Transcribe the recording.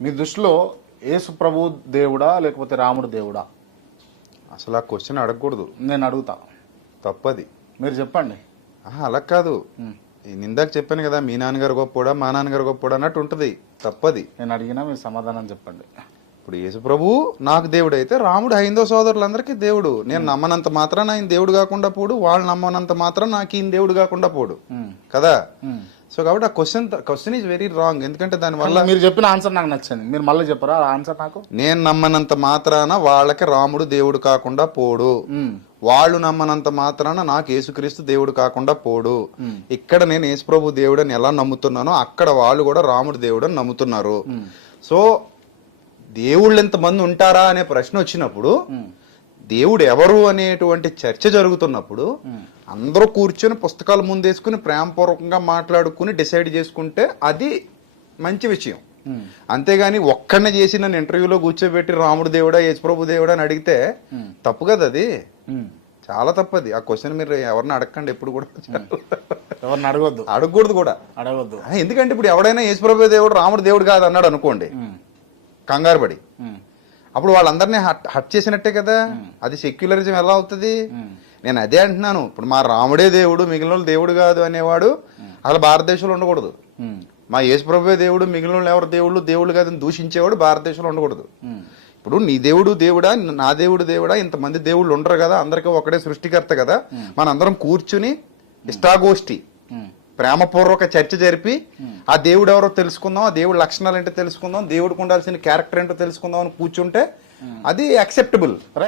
మీ దృష్టిలో యేసు ప్రభు దేవుడా లేకపోతే రాముడు దేవుడా? అసలు ఆ క్వశ్చన్ అడగకూడదు. నేను అడుగుతా. తప్పది. మీరు చెప్పండి. ఆహా, అలా కాదు. నిందాక చెప్పాను కదా మీ నాన్నగారు గొప్పోడా మా నాన్నగారు గొప్పోడా అన్నట్టు ఉంటుంది. తప్పది. నేను అడిగినా మీరు సమాధానం చెప్పండి. ఇప్పుడు యేసు ప్రభు నాకు దేవుడు అయితే రాముడు హైందవ సోదరులందరికీ దేవుడు. నేను నమ్మనంత మాత్రాన ఆయన దేవుడు కాకుండా పోడు వాళ్ళు నమ్మనంత మాత్రం నాకు ఈయన దేవుడు కాకుండా పోడు. కదా. సో కాబట్టి ఆ question question is very wrong ఎందుకంటే దానివల్ల మీరు చెప్పిన ఆన్సర్ నాకు నచ్చింది. మీరు మళ్ళీ చెప్పరా ఆన్సర్ నాకు? నేను నమ్మనంత మాత్రాన వాళ్ళకి రాముడు దేవుడు కాకుండా పోడు. వాళ్ళు నమ్మనంత మాత్రాన నాకు యేసుక్రీస్తు దేవుడు కాకుండా పోడు. ఇక్కడ నేను యేసుప్రభు దేవుడు అని ఎలా నమ్ముతున్నానో అక్కడ వాళ్ళు కూడా రాముడు దేవుడు అని నమ్ముతున్నారు సో దేవుళ్ళు ఎంతమంది ఉంటారా అనే ప్రశ్న వచ్చినప్పుడు దేవుడు ఎవరు అనేటువంటి చర్చ జరుగుతున్నప్పుడు అందరూ కూర్చొని పుస్తకాలు ముందేసుకుని ప్రేమపూర్వకంగా మాట్లాడుకుని డిసైడ్ చేసుకుంటే అది మంచి విషయం. అంతేగాని ఒక్కడిని చేసి నన్ను ఇంటర్వ్యూలో కూర్చోబెట్టి రాముడు దేవుడా యేసుప్రభు దేవుడా అని అడిగితే తప్పు కదా అది. చాలా తప్పది. ఆ క్వశ్చన్ మీరు ఎవరిని అడగండి ఎప్పుడు కూడా ఎవరిని అడగొద్దు. అడగకూడదు కూడా. అడగొద్దు. ఎందుకంటే ఇప్పుడు ఎవడైనా యేసుప్రభు దేవుడు రాముడు దేవుడు కాదు అన్నాడు అనుకోండి. కంగారు పడి. అప్పుడు వాళ్ళందరినీ హట్ హట్ చేసినట్టే కదా. అది సెక్యులరిజం ఎలా అవుతుంది? నేను అదే అంటున్నాను. ఇప్పుడు మా రాముడే దేవుడు మిగిలిన వాళ్ళు దేవుడు కాదు అనేవాడు అసలు భారతదేశంలో ఉండకూడదు. మా యేసుప్రభువే దేవుడు మిగిలిన వాళ్ళు ఎవరు దేవుళ్ళు దేవుళ్ళు కాదని దూషించేవాడు భారతదేశంలో ఉండకూడదు. ఇప్పుడు నీ దేవుడు దేవుడా నా దేవుడు దేవుడా ఇంతమంది దేవుళ్ళు ఉండరు కదా. అందరికీ ఒకడే సృష్టికర్త కదా. మనందరం కూర్చుని ఇష్టాగోష్ఠి. ప్రేమపూర్వక చర్చ జరిపి ఆ దేవుడు ఎవరో తెలుసుకుందాం ఆ దేవుడి లక్షణాలు ఏంటో తెలుసుకుందాం దేవుడికి ఉండాల్సిన క్యారెక్టర్ ఏంటో తెలుసుకుందాం అని కూర్చుంటే అది అక్సెప్టబుల్ రైట్